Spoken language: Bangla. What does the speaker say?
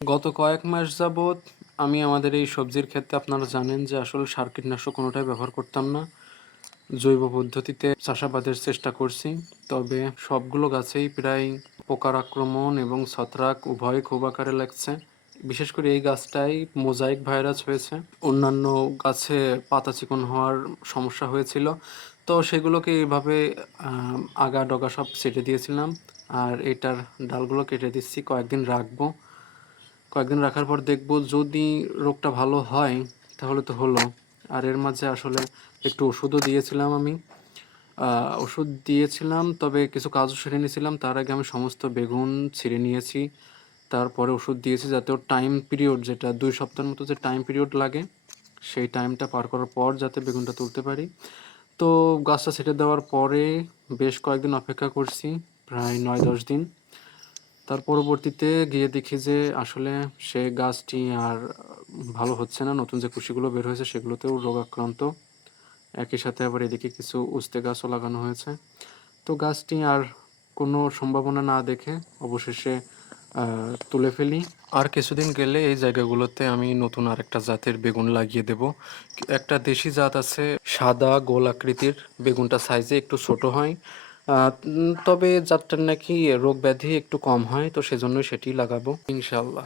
গত কয়েক মাস যাবৎ আমি আমাদের এই সবজির ক্ষেত্রে আপনারা জানেন যে আসলে সার কীটনাশক কোনোটাই ব্যবহার করতাম না। জৈব পদ্ধতিতে চাষাবাদের চেষ্টা করছি। তবে সবগুলো গাছেই প্রায় পোকার আক্রমণ এবং ছত্রাক উভয়ই খুব আকারে লাগছে। বিশেষ করে এই গাছটায় মোজাইক ভাইরাস হয়েছে। অন্যান্য গাছে পাতা চিকন হওয়ার সমস্যা হয়েছিল। তো সেগুলোকে এভাবে আ আগা-ডগা সব ছেঁটে দিয়েছিলাম। আর এটার ডালগুলো কেটে দিচ্ছি, কয়েকদিন রাখবো। কয়েকদিন রাখার পর দেখব যদি রোগটা ভালো হয় তাহলে তো হলো। আর এর মাঝে আসলে একটু ওষুধও দিয়েছিলাম আমি। ওষুধ দিয়েছিলাম, তবে কিছু কাজও সেরে নিয়েছিলাম। তার আগে আমি সমস্ত বেগুন ছিঁড়ে নিয়েছি। তারপরে ওষুধ দিয়েছি যাতে ওর টাইম পিরিয়ড, যেটা ২ সপ্তাহের মতো যে টাইম পিরিয়ড লাগে, সেই টাইমটা পার করার পর যাতে বেগুনটা তুলতে পারি। তো গাছটা ছেঁটে দেওয়ার পরে বেশ কয়েকদিন অপেক্ষা করছি, প্রায় ৯-১০ দিন। তার পরবর্তীতে গিয়ে দেখি যে আসলে সে গাছটি আর ভালো হচ্ছে না। নতুন যে কুশিগুলো বের হয়েছে সেগুলোতেও রোগাক্রান্ত। একই সাথে আবার এদিকে কিছু উস্তে গাছও লাগানো হয়েছে। তো গাছটি আর কোনো সম্ভাবনা না দেখে অবশেষে আ তুলে ফেলি। আর কিছুদিন গেলে এই জায়গাগুলোতে আমি নতুন আরেকটা জাতের বেগুন লাগিয়ে দেব। একটা দেশি জাত আছে, সাদা গোল আকৃতির, বেগুনটা সাইজে একটু ছোট হয়। আ তবে জাতটার নাকি রোগ ব্যাধি একটু কম হয়, তো সেজন্যই সেটিই লাগাবো ইনশাআল্লাহ।